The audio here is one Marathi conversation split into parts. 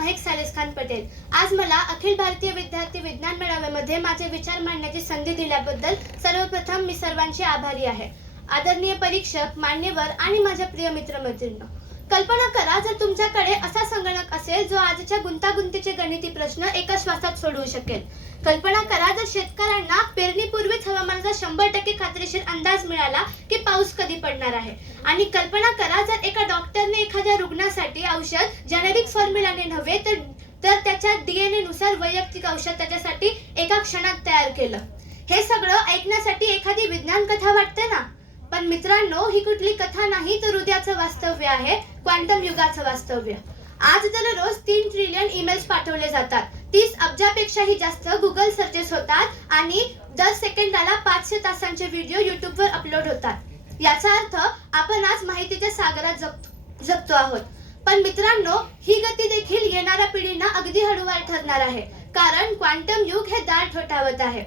महक सालेस्खान पटेल। आज मला अखिल भारतीय विद्यार्थी विज्ञान मेळाव्यामध्ये माझे विचार मांडण्याची संधी दिल्याबद्दल सर्वप्रथम मी सर्वांचे आभारी आहे। आदरणीय परीक्षक, मान्यवर आणि माझ्या प्रिय मित्रमैत्रिणींनो, कल्पना करा जर तुमच्याकडे असा संगणक असेल जो आजच्या गुंतागुंतीचे गणिती प्रश्न एका श्वासात सोडवू शकेल। कल्पना करा जर शेतकऱ्यांना पेरणीपूर्वीच हवामानाचा 100% खात्रीशीर अंदाज मिळाला की पाऊस कधी पडणार आहे। आणि कल्पना करा जर एका डॉक्टरने एखाद्या रुग्णासाठी औषध जेनेरिक फॉर्म्युलाने नव्हे तर त्याच्या DNA नुसार वैयक्तिक औषध त्याच्यासाठी एका क्षणात तयार केलं। हे सगळं ऐकण्यासाठी एखादी विज्ञान कथा वाटते ना, पण मित्रांनो, ही कुठली कथा नाही तर उद्याचं वास्तव्य आहे, क्वांटम युगाचं वास्तव्य। आज दररोज 3 ट्रिलियन ईमेल्स पाठवले जातात, 30 अब्जापेक्षाही जास्त गुगल सर्चेस होतात आणि दर सेकंदाला 500 तासांचे व्हिडिओ युट्यूबवर अपलोड होतात। याचा अर्थ आपण आज माहितीच्या सागरात जगतो आहोत। पण मित्रांनो, ही गती देखील येणाऱ्या पिढींना अगदी हळूवार ठरणार आहे, कारण क्वांटम युग हे दार ठोठावत आहे।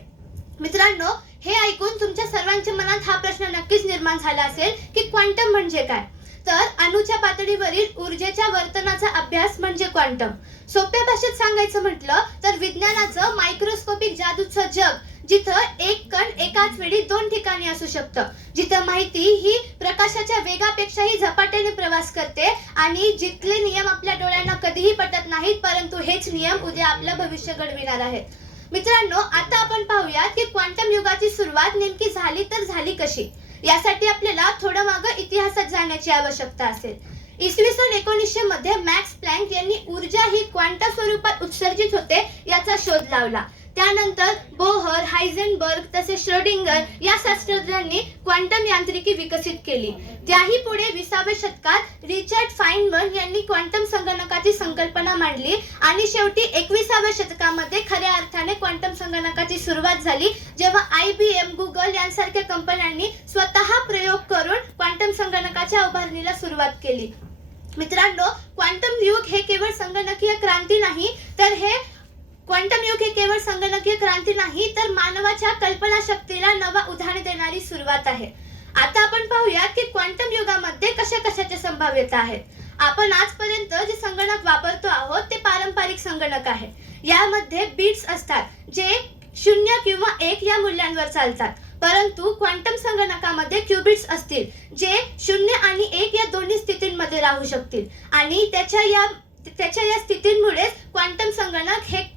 मित्रांनो, हे ऐकून तुमच्या सर्वांच्या मनात हा प्रश्न नक्कीच निर्माण झाला असेल की क्वांटम म्हणजे काय? तर अणूच्या पातळीवरील ऊर्जेच्या वर्तनाचा अभ्यास म्हणजे क्वांटम। सोप्या भाषेत सांगायचं म्हटलं तर विज्ञानाचं मायक्रोस्कोपिक जादूचं जग, जिथं एक कण एकाच वेळी 2 ठिकाणी असू शकतं, जिथं माहिती ही प्रकाशाच्या वेगापेक्षाही झपाट्याने प्रवास करते आणि जिथले नियम आपल्या डोळ्यांना कधीही पटत नाहीत, परंतु हेच नियम उद्या आपलं भविष्य घडविणार आहेत। मित्रांनो, आता आपण पाहूया की क्वांटम युगाची सुरुवात नेमकी झाली तर झाली कशी। यासाठी आपल्याला थोडं मागं इतिहासात जाण्याची आवश्यकता असेल। इसवी सन 1900 मध्ये मॅक्स प्लँक यांनी ऊर्जा ही क्वांटम स्वरूपात उत्सर्जित होते याचा शोध लावला। त्यानंतर बोहर, हायझेनबर्ग तसेच श्रोडिंगर या शास्त्रज्ञांनी क्वांटम यांत्रिकी विकसित केली। त्याही पुढे 20व्या शतकात रिचर्ड फाइनमन यांनी क्वांटम संगणकाची संकल्पना मांडली आणि शेवटी 21व्या शतकामध्ये खऱ्या अर्थाने क्वांटम संगणकाची सुरुवात झाली, जेव्हा IBM, गुगल यांसारख्या कंपन्यांनी स्वतः प्रयोग करून क्वांटम संगणकाच्या उभारणीला सुरुवात केली। मित्रांनो, क्वांटम युग हे केवळ संगणकीय क्रांती नाही तर मानवाच्या कल्पनाशक्तीला नवा उधाण देणारी सुरुवात आहे। आता आपण पाहूया की क्वांटम युगामध्ये कशाच्या संभाव्यता आहेत। आपण आजपर्यंत जे संगणक वापरतो आहोत ते पारंपरिक संगणक आहे। यामध्ये बिट्स असतात जे 0 किंवा 1 या मूल्यांवर चालतात, परंतु क्वांटम संगणकामध्ये क्यूबिट्स असतील जे 0 आणि 1 या दोन्ही स्थितींमध्ये राहू शकतील आणि त्याच्या या स्थितींमुळे क्वांटम संगणक हे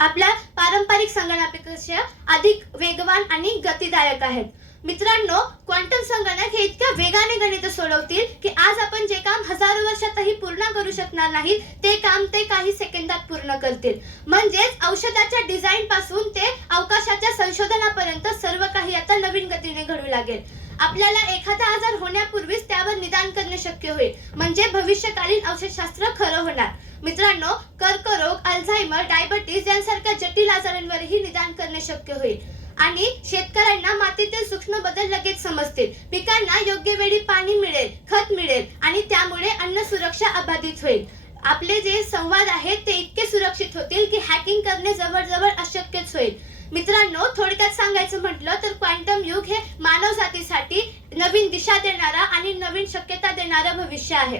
आपल्या पारंपरिक संगणकापेक्षा अधिक वेगवान आणि गतिदायक आहेत। मित्रांनो, क्वांटम संगणक हे इतक्या वेगाने गणित सोडवतील की आज आपण जे काम हजारो वर्षातही पूर्ण करू शकणार नाही ते काम ते काही सेकंदात पूर्ण करतील। म्हणजेच औषधाच्या डिझाईन पासून ते अवकाशाच्या संशोधनापर्यंत सर्व काही आता नवीन गतीने घडू लागेल। आपल्याला एखादा आजार होण्यापूर्वीच त्यावर निदान करणे शक्य होईल, म्हणजे भविष्यकालीन औषधशास्त्र खरं होणार। मित्रांनो, कर्करोग, अल्झायमर, डायबिटीज यांसारख्या जटिल आजारांवरही निदान करणे शक्य होईल आणि शेतकऱ्यांना मातीतील सूक्ष्म बदल लगेच समजतील। पिकांना योग्य वेळी पाणी मिळेल, खत मिळेल आणि त्यामुळे अन्न सुरक्षा अबाधित होईल। आपले जे संवाद आहेत ते इतके सुरक्षित होतील की हॅकिंग करणे जवळजवळ अशक्यच होईल। मित्रांनो, थोडक्यात सांगायचं म्हटलं तर क्वांटम युग हे मानवजातीसाठी नवीन दिशा देणारा आणि नवीन शक्यता देणारा भविष्य आहे।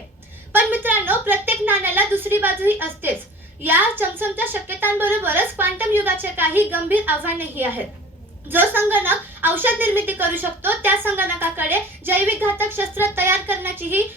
पण मित्रांनो, प्रत्येक नाण्याला दुसरी बाजूही असतेच। या चमचमत्या शक्यतांबरोबरच क्वांटम युगाचे काही गंभीर आव्हानेही आहेत। जो संगणक औषध निर्मिती करू शकतो त्या संगणकाकडे जैविक घातक शस्त्र तयार करण्याचीही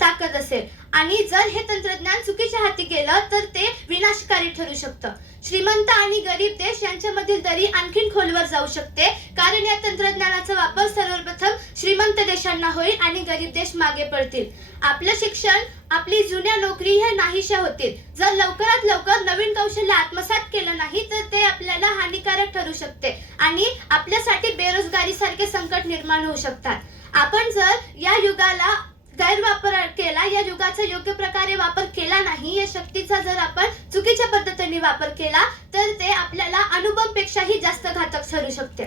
ताकद असेल आणि जर हे तंत्रज्ञान चुकीच्या हाती गेलं तर ते विनाशकारी ठरू शकतं। श्रीमंत आणि गरीब देश यांच्यामधील दरी आणखीन खोलवर जाऊ शकते, कारण या तंत्रज्ञानाचा वापर सर्वप्रथम श्रीमंत देशांना होईल आणि गरीब देश मागे पडतील। आपलं शिक्षण, आपली जुन्या नोकरी हे नाहीशा होतील। जर लवकरात लवकर नवीन कौशल्य आत्मसात केलं नाही तर ते आपल्याला हानिकारक ठरू शकते आणि आपल्यासाठी बेरोजगारी सारखे संकट निर्माण होऊ शकतात। आपण जर या युगाला गैरवापर केला, या युगाचा योग्य प्रकारे वापर केला नाही, या शक्तीचा जर आपण चुकीच्या पद्धतीने वापर केला तर ते आपल्याला अणुबॉम्बपेक्षाही जास्त घातक ठरू शकते।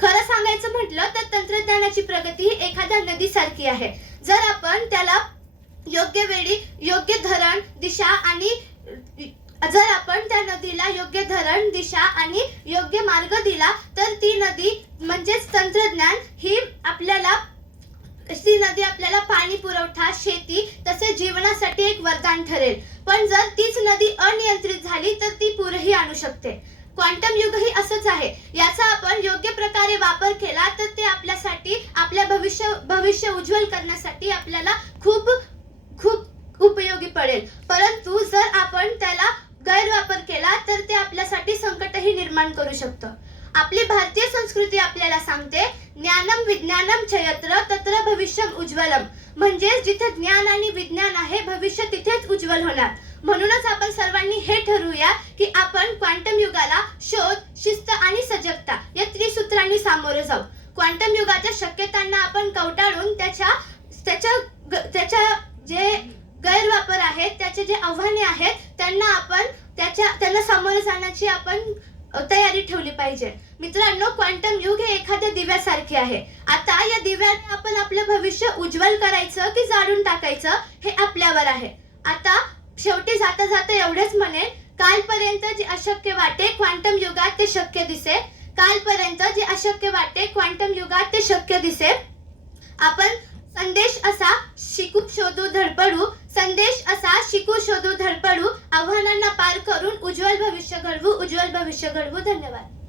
खरं सांगायचं म्हटलं तर तंत्रज्ञानाची प्रगती ही एखाद्या नदीसारखी आहे। जर आपण त्याला योग्य वेळी योग्य धरण, दिशा आणि जर आपण त्या नदीला योग्य धरण, दिशा आणि योग्य मार्ग दिला तर ती नदी म्हणजेच तंत्रज्ञान ही आपल्याला पाणी पुरवठा, शेती तसेच जीवनासाठी एक वरदान ठरेल। पण जर तीच नदी आणू शकते. क्वांटम युग ही असंच आहे. याचा आपण योग्य प्रकारे वापर केला तर ते आपल्यासाठी आपल्या भविष्य उज्ज्वल करण्यासाठी आपल्याला खूप खूप उपयोगी पडेल. परंतु जर आपण त्याला गैरवापर केला तर ते आपल्यासाठी संकटही निर्माण करू शकतं. आपली भारतीय संस्कृती आपल्याला सांगते, ज्ञानम विज्ञानम च यत्र तत्र भविष्यम उज्ज्वलम. म्हणजे जिथे ज्ञान आणि विज्ञान आहे, भविष्य तिथेच उज्ज्वल होणार. म्हणूनच आपण सर्वांनी हे ठरवूया की आपण क्वांटम युगाला शोध, शिस्त आणि सजगता या त्रिसूत्रांनी सामोरे जाऊ. क्वांटम युगाच्या शक्यतांना आपण कवटाळून त्याच्या जे गैरवापर आहेत, त्याचे जे आव्हाने आहेत, त्यांना सामोरे जाण्याची आपण तयारी ठेवली पाहिजे. मित्रांनो, क्वांटम युग हे एखाद्या दिव्यासारखे आहे. आता या दिव्याने आपण आपलं भविष्य उज्ज्वल करायचं की जाळून टाकायचं हे आपल्यावर आहे. आता शेवटी जाता जाता एवढेच म्हणेन, कालपर्यंत जे अशक्य वाटे क्वांटम युगात ते शक्य दिसे. कालपर्यंत जे अशक्य वाटे क्वांटम युगात ते शक्य दिसे. आपण संदेश असा शिकू शोधू धडपडू. संदेश असा शिकू शोधू धडपडू. आव्हानांना पार करून उज्ज्वल भविष्य घडवू. उज्ज्वल भविष्य घडवू. धन्यवाद.